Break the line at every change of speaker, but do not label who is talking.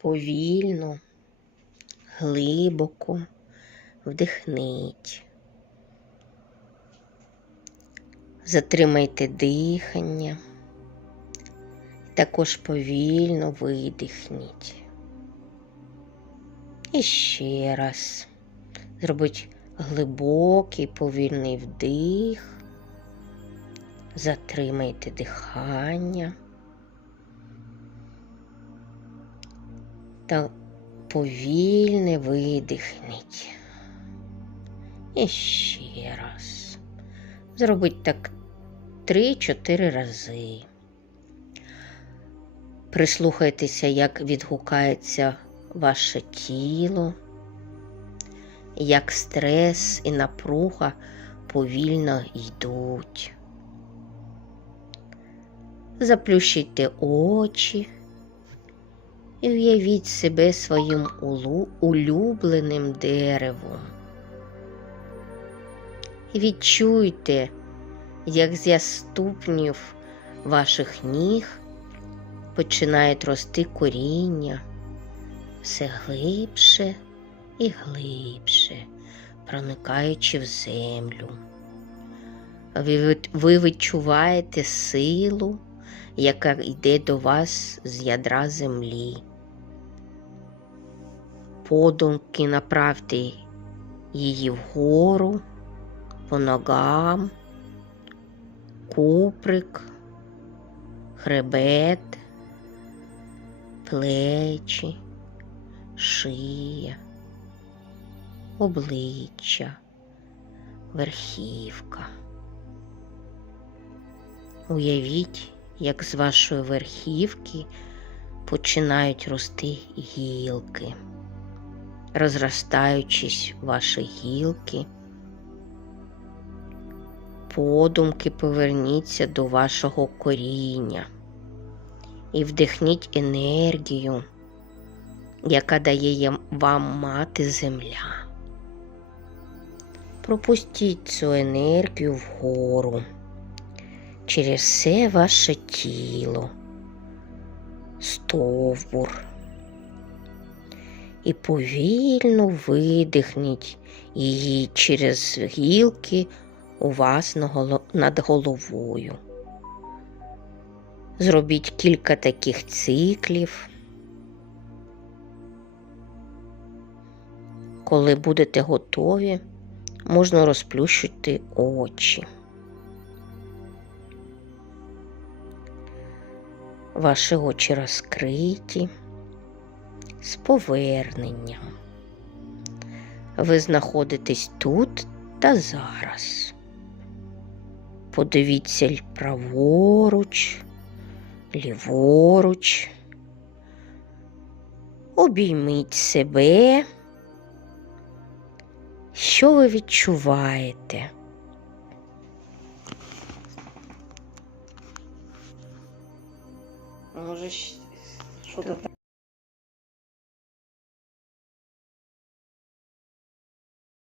повільно, глибоко вдихніть. Затримайте дихання. Також повільно видихніть. І ще раз. Зробіть глибокий повільний вдих. Затримайте дихання. Та повільне видихніть. І ще раз. Зробіть так 3-4 рази. Прислухайтеся, як відгукається ваше тіло, як стрес і напруга повільно йдуть. Заплющуйте очі і уявіть себе своїм улюбленим деревом. Відчуйте, як зі ступнів ваших ніг починають рости коріння все глибше і глибше, проникаючи в землю. Ви відчуваєте силу, яка йде до вас з ядра землі. Подумки направте її вгору, по ногам, куприк, хребет, плечі, шия, обличчя, верхівка. Уявіть, як з вашої верхівки починають рости гілки, розростаючись ваші гілки. Подумки поверніться до вашого коріння і вдихніть енергію, яка дає вам мати земля. Пропустіть цю енергію вгору через все ваше тіло, стовбур. І повільно видихніть її через гілки у вас над головою. Зробіть кілька таких циклів. Коли будете готові, можна розплющити очі. Ваші очі розкриті з поверненням. Ви знаходитесь тут та зараз. Подивіться праворуч, ліворуч. Обійміть себе. Що ви відчуваєте? Може, що